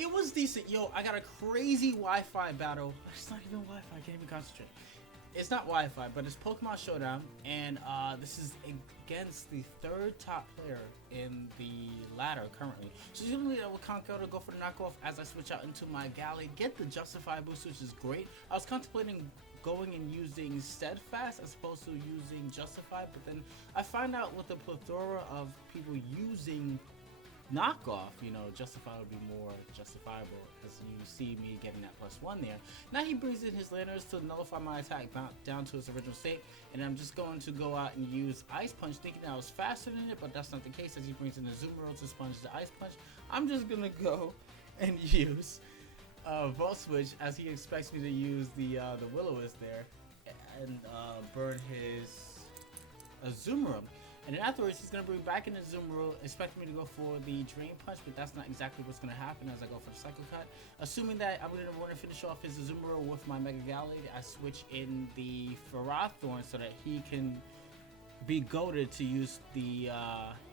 It was decent. Yo, I got a crazy Wi-Fi battle. It's not even Wi-Fi. I can't even concentrate. It's not Wi-Fi, but it's Pokemon Showdown, and this is against the third top player in the ladder currently. So usually I will conquer to go for the knockoff as I switch out into my Gallade, get the Justify boost, which is great. I was contemplating going and using Steadfast as opposed to using Justify, but then I find out with the plethora of people using knockoff, you know, Justify would be more justifiable, as you see me getting that +1 there. Now he brings in his Landorus to nullify my attack down to its original state, and I'm just going to go out and use Ice Punch, thinking that I was faster than it, but that's not the case, as he brings in the Azumarill to sponge the Ice Punch. I'm just gonna go and use Volt Switch, as he expects me to use the Will-O-Wisp there, and burn his Azumarill. And then afterwards, he's going to bring back in the Azumarill, expecting me to go for the Drain Punch, but that's not exactly what's going to happen as I go for the Cycle Cut. Assuming that I'm going to want to finish off his Azumarill with my Mega Gallade, I switch in the Ferrothorn so that he can be goaded to use the,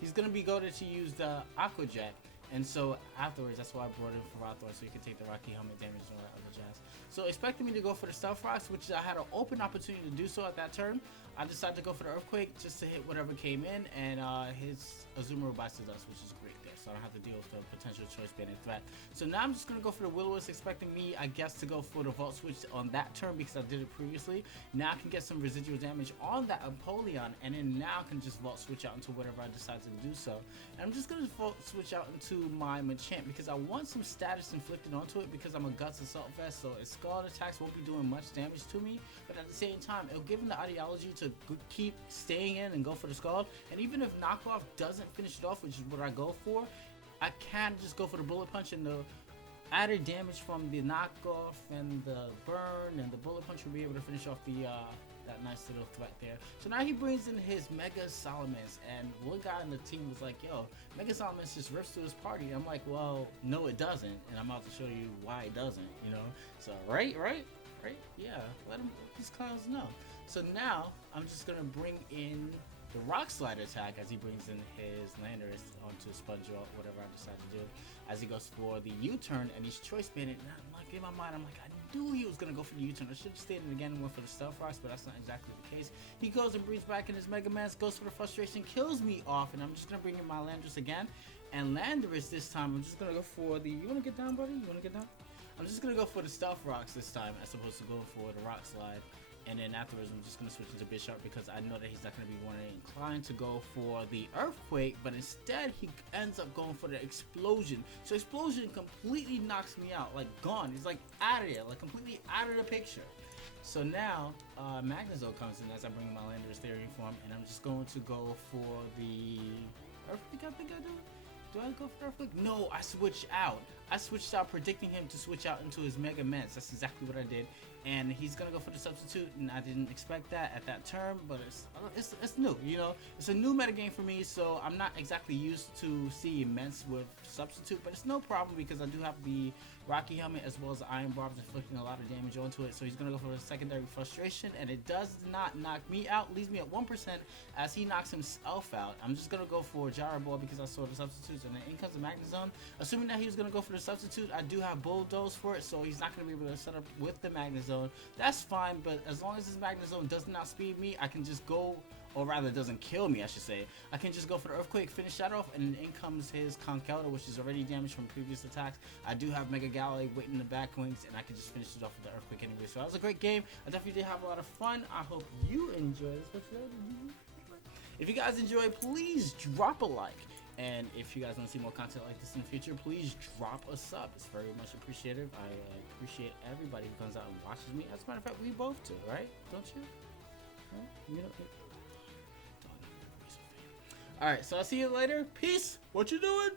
he's going to be goaded to use the Aqua Jet. And so afterwards, that's why I brought in Ferrothorn, so he could take the Rocky Helmet damage and all that other jazz. So expecting me to go for the Stealth Rocks, which I had an open opportunity to do so at that turn. I decided to go for the Earthquake just to hit whatever came in, and his Azumarill bites the dust, which is great there. So I don't have to deal with the potential choice banding threat. So now I'm just going to go for the Will-O-Wisp, expecting me, I guess, to go for the Volt Switch on that turn because I did it previously. Now I can get some residual damage on that Empoleon, and then now I can just Volt Switch out into whatever I decide to do so. And I'm just going to Volt Switch out into my Machamp because I want some status inflicted onto it because I'm a Guts Assault Vest, so its Scald attacks won't be doing much damage to me, but at the same time, it'll give him the ideology to keep staying in and go for the Scald. And even if Knockoff doesn't finish it off, which is what I go for, I can just go for the Bullet Punch, and the added damage from the knockoff and the burn and the Bullet Punch will be able to finish off the that nice little threat there. So now he brings in his Mega Salamence, and one guy on the team was like, yo, Mega Salamence just rips through his party. I'm like, well, no it doesn't, and I'm about to show you why it doesn't, you know. So right, yeah, let these clowns know. So now I'm just gonna bring in the Rock Slide attack as he brings in his Landorus onto Sponge or whatever I decide to do. As he goes for the U-turn, and he's choice banded, and I'm like, in my mind, I'm like, I knew he was gonna go for the U-turn. I should have stayed in again and went for the Stealth Rocks, but that's not exactly the case. He goes and brings back in his Mega Mask, goes for the Frustration, kills me off, and I'm just gonna bring in my Landorus again. And Landorus this time, I'm just gonna go for the, you wanna get down, buddy? You wanna get down? I'm just gonna go for the Stealth Rocks this time, as opposed to going for the Rock Slide. And then afterwards, I'm just going to switch into Bisharp because I know that he's not going to be inclined to go for the Earthquake, but instead he ends up going for the Explosion. So Explosion completely knocks me out, like gone. He's like out of there, like completely out of the picture. So now Magnezone comes in as I bring my Landorus Therian form, and I'm just going to go for the Earthquake. I think I do. Do I go for Earthquake? No, I switched out. I switched out, predicting him to switch out into his Mega Mance. That's exactly what I did. And he's gonna go for the substitute, and I didn't expect that at that turn, but it's new, you know. It's a new metagame for me, so I'm not exactly used to seeing immense with substitute, but it's no problem because I do have the Rocky Helmet as well as the Iron Barbs inflicting a lot of damage onto it. So he's gonna go for the secondary Frustration, and it does not knock me out, leaves me at 1% as he knocks himself out. I'm just gonna go for Gyro Ball because I saw the substitutes, and then in comes the Magnezone. Assuming that he was gonna go for the substitute, I do have Bulldoze for it, so he's not gonna be able to set up with the Magnezone. That's fine, but as long as this Magnezone does not speed me, I can just go, or rather doesn't kill me, I should say. I can just go for the Earthquake, finish that off, and in comes his Conkeldurr, which is already damaged from previous attacks. I do have Mega Gallade waiting in the back wings, and I can just finish it off with the Earthquake anyway. So that was a great game. I definitely did have a lot of fun. I hope you enjoyed this. If you guys enjoyed, please drop a like. And if you guys want to see more content like this in the future, please drop a sub. It's very much appreciated. I appreciate everybody who comes out and watches me. As a matter of fact, we both do, right? Don't you? Right? You know, alright, so I'll see you later. Peace. What you doing?